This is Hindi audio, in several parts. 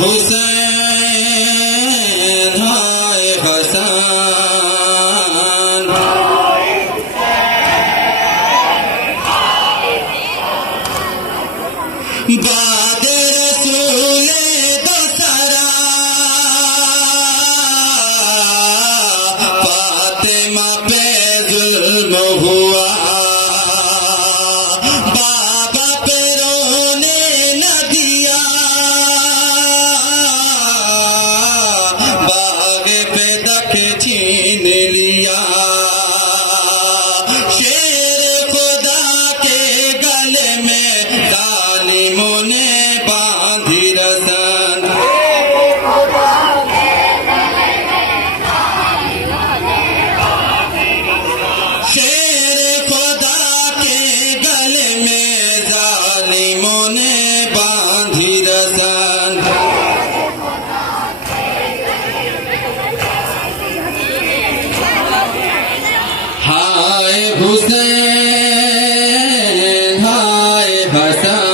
हुसैन हाय हसन बाद रसूले दूसरा फातिमा पे जुल्म हुआ बाबा पे रोने न दिया बाग पे दख छीन लिया शेर खुदा के गले में जालिमों ने बांधी रसन शेर खुदा के गले में जालिमों ने बांधी रसन हाय हुसैन हाय हसन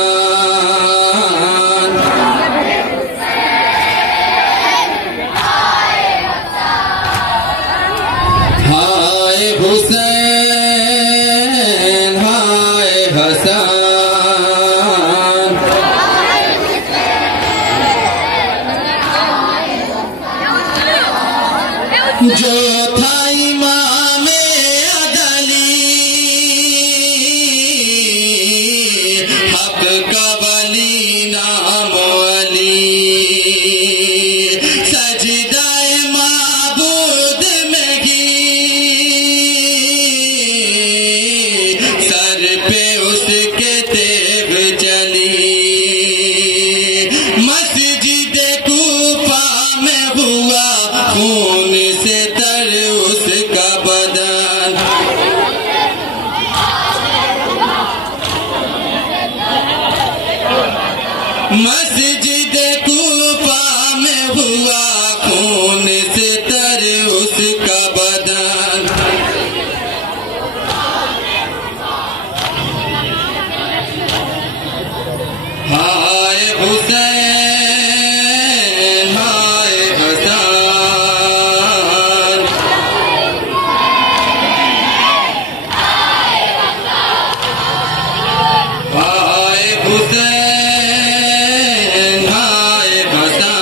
हाय हुसैन हाय हसन जो था इमाम अदली हक का वली नाम अली सजदाए माबूद में की सर पे उसके तेग चली मस्जिद कूफा में हुआ खून से तर उसका बदन मस्जिद कूफा में हुआ खून से तर उसका बदन हाय हुसैन हाय हसन हाय हुसैन हाय हसन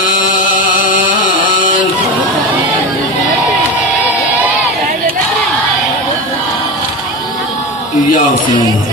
या हुसैन